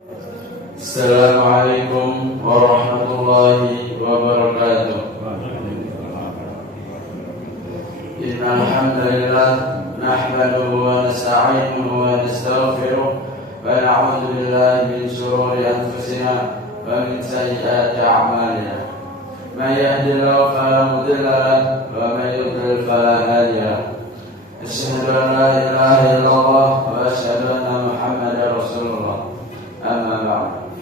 Assalamualaikum warahmatullahi wabarakatuh. Innal hamdalillah nahmaduhu wa nasta'inuhu wa nastaghfiruh wa na'udzu billahi min shururi anfusina wa min sayyiati a'malina. May yahdihillahu fala mudilla lahu wa may yudlil fala hadiya lahu. Asyhadu an la ilaha illallah wa asyhadu anna Muhammadar Rasulullah. Amma ba'du.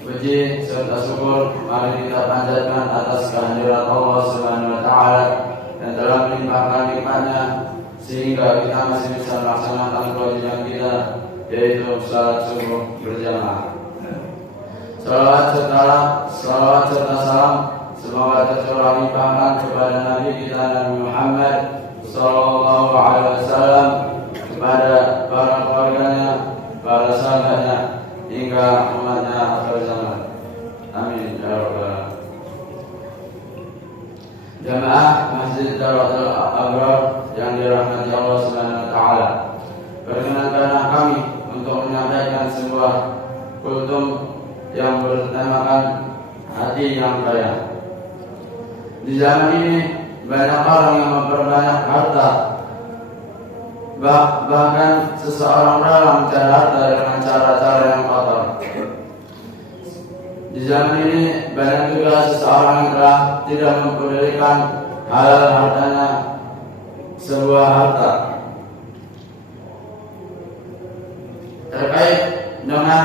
Puji serta syukur mari kita panjatkan atas kehadirat Allah Subhanahu wa taala yang telah melimpahkan nikmat-Nya sehingga kita masih bisa melaksanakan kewajiban kita, yaitu salat subuh berjamaah. Salawat serta salam semoga tercurah limpahkan kepada Nabi kita Nabi Muhammad sallallahu alaihi wasallam, kepada para keluarganya, para sahabatnya, hingga umatnya akhir zaman. Amin ya rabbal alamin. Jamaah Masjid Darul Abrar yang dirahmati Allah Subhanahu wa taala, perkenankanlah kami untuk menyampaikan sebuah kultum yang bertemakan hati yang kaya. Di zaman ini banyak orang yang memperbanyak harta, bahkan seseorang rela mencari harta dengan cara-cara yang kotor. Di zaman ini banyak juga seseorang yang telah tidak mempedulikan halal hartanya sebuah harta. Terkait dengan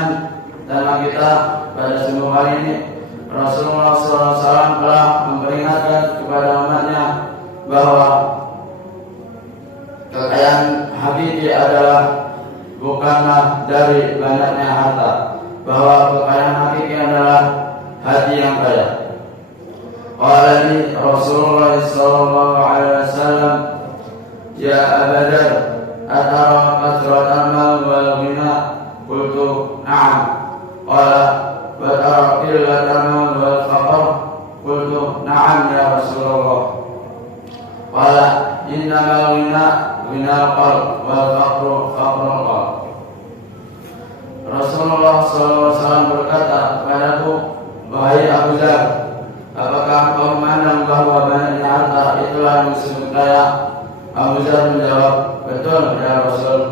tema kita pada subuh hari ini, Rasulullah SAW telah memperingatkan kepada umatnya bahwa kekayaan hakiki adalah bukanlah dari banyaknya harta, bahwa kekayaan hakiki adalah hati yang kaya. Qala Rasulullah sallallahu alaihi wasallam, ya Abu Dzar, atara kasratal mal wal ghina? Qultu na'am. Qala wa tara qillatal mal wal faqr? Qultu na'am ya Rasulullah. Qala innamal ghina minal qalb wal faqru faqrul qalb. Rasulullah SAW berkata kepadaku, wahai Abu Dzar, apakah kau memandang bahwa banyaknya harta itulah yang disebut kaya? Abu Dzar menjawab, betul ya Rasul.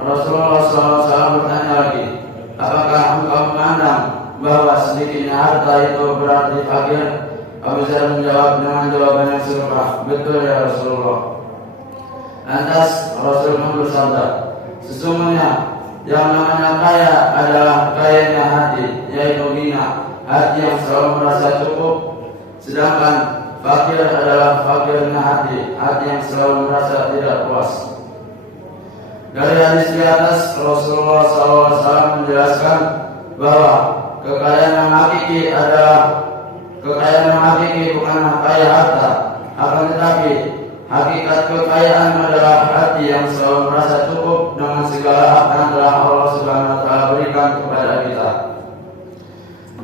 Rasulullah SAW bertanya lagi, apakah engkau memandang bahwa sedikitnya harta itu berarti fakir? Abu Dzar menjawab dengan jawaban yang serupa, betul ya Rasulullah. Lantas Rasul pun bersabda, sesungguhnya yang namanya kaya adalah kayanya hati, yaitu ghina, hati yang selalu merasa cukup. Sedangkan fakir adalah fakirnya hati, hati yang selalu merasa tidak puas. Dari hadis di atas, Rasulullah SAW menjelaskan bahwa kekayaan yang hakiki bukanlah kaya harta, akan tetapi hakikat kekayaan adalah hati yang selalu merasa cukup dengan segala apa yang telah Allah Subhanahu wa taala berikan kepada kita.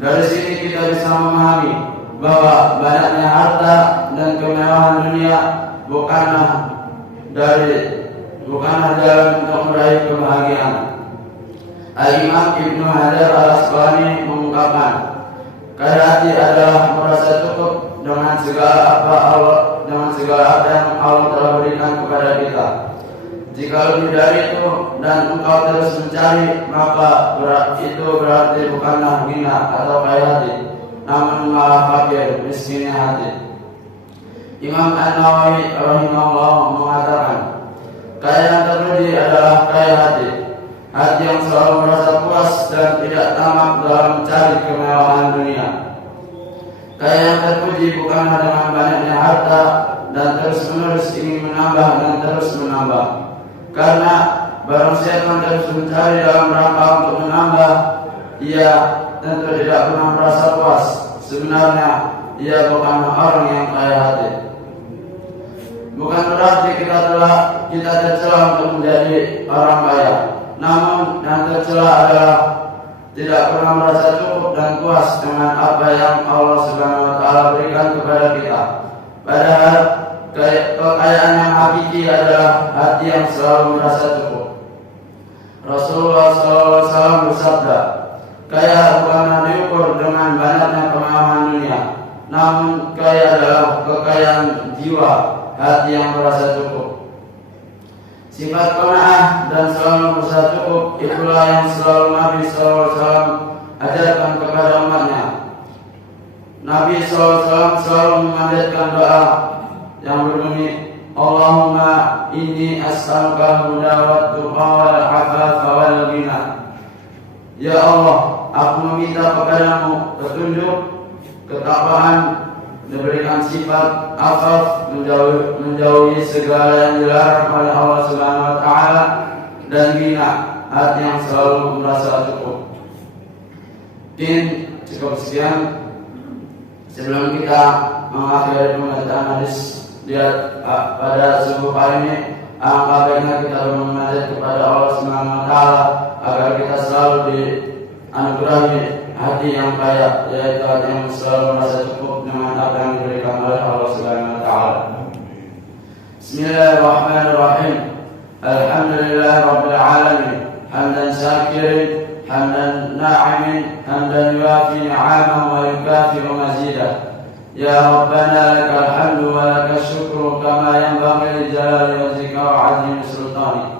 Dari sini kita bisa memahami bahwa banyaknya harta dan kemewahan dunia bukanlah jalan untuk meraih kebahagiaan. Al-Imam Ibnu Hajar Al-Asqalani mengungkapkan, kaya hati adalah merasa cukup dengan segala apa yang Allah telah berikan kepada kita. Jika lebih dari itu dan engkau terus mencari, maka itu berarti bukanlah ghina atau kaya hati, namun malah fakir, miskinnya hati. Imam An-Nawawi rahimahullah mengatakan, kaya yang terpuji adalah kaya hati, hati yang selalu merasa puas dan tidak tamak dalam mencari kemewahan dunia. Kaya yang terpuji bukanlah dengan banyaknya harta dan terus-menerus ingin menambah dan terus menambah. Karena barang siapa terus mencari dalam rangka untuk menambah, ia tentu tidak pernah merasa puas. Sebenarnya ia bukanlah orang yang kaya hati. Bukan berarti kita tercela untuk menjadi orang kaya, namun yang tercela adalah tidak pernah merasa cukup dan puas dengan apa yang Allah Subhanahu wa taala berikan kepada kita. Padahal kekayaan yang hakiki adalah hati yang selalu merasa cukup. Rasulullah SAW bersabda, kaya bukan diukur dengan banyaknya kemewahan dunia, namun kaya adalah kekayaan jiwa, hati yang merasa cukup. Sifat qanaah dan selalu merasa cukup itulah yang selalu Nabi SAW ajarkan kepada umatnya. Nabi SAW selalu memanjatkan doa yang berbunyi, Allahumma inni as'aluka huda wa tuqa wal afafa wal ghina. Ya Allah, aku meminta kepadamu petunjuk, ketakwaan, diberikan sifat afaf, menjauhi segala yang dilarang oleh Allah Subhanahu wa taala, dan ghina, hati yang selalu merasa cukup. Cukup sekian. Sebelum kita mengakhiri pembacaan hadis pada subuh hari ini, alangkah baiknya kita bermunajat kepada Allah Subhanahu wa taala agar kita selalu dianugerahi hati yang kaya, yaitu hati yang selalu merasa cukup dengan apa yang diberikan oleh Allah Subhanahu wa taala. Bismillahirrahmanirrahim. Alhamdulillahirabbil alamin. Hamdan syakirin, hamdan na'imin, hamdan yuafi ni'amahu wa yukafi'u mazidah. Ya Rabbana lakal hamdu wa lakal syukru kama yanbaghi li jalali wajhika wa 'azimi sultanik.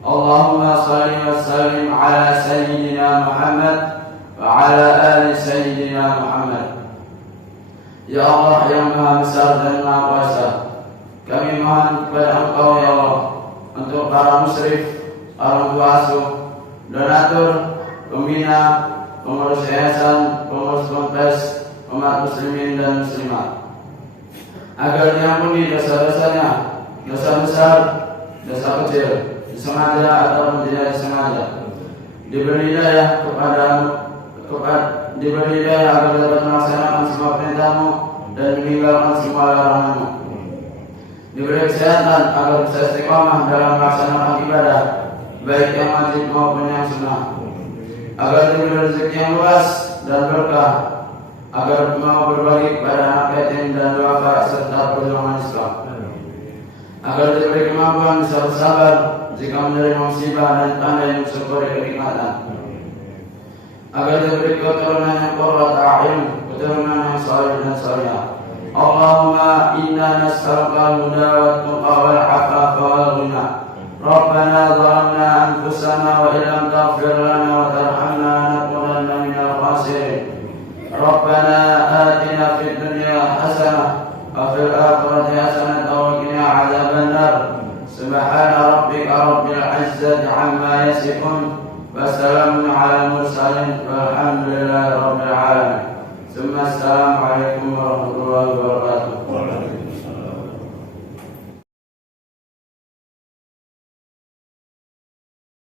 Allahumma shalli wa sallim ala sayyidina Muhammad wa ala ali sayyidina Muhammad. Ya Allah yang Maha Besar dan Maha Kuasa, kami mohon kepada Engkau ya Allah untuk para musyrif, orang tua asuh, donatur, pembina, pengurus yayasan, pengurus ponpes, umat muslimin dan muslimat, agar diampuni dosa-dosanya, dosa besar, dosa kecil, disengaja ataupun tidak disengaja, diberi hidayah diberi hidayah agar dapat melaksanakan semua perintah-Mu dan meninggalkan semua larangan-Mu, diberi kesehatan agar bisa istiqamah dalam melaksanakan ibadah, baik yang wajib maupun yang sunnah, agar diberi rezeki yang luas dan berkah, agar mau berbagi kepada anak yatim dan duafa serta perjuangan Islam, agar diberi kemampuan bisa bersabar jika menerima musibah dan pandai mensyukuri kenikmatan, agar diberi keturunan yang qurrat a'yun, keturunan yang saleh dan salihah. Allahumma inna nas'aluka al-huda wa tuqa wal afafa wal ghina. Rabbana zalamna anfusana wa illam taghfir lana wa tarhamna lanakunanna minal khasirin. Rabbana atina fid dunya hasanah wa fil akhirati hasanah wa qina adzaban nar. Subhana rabbika rabbil izzati amma yasifun wa salamun 'alal mursalin walhamdulillahi rabbil alamin. Assalamu alaikum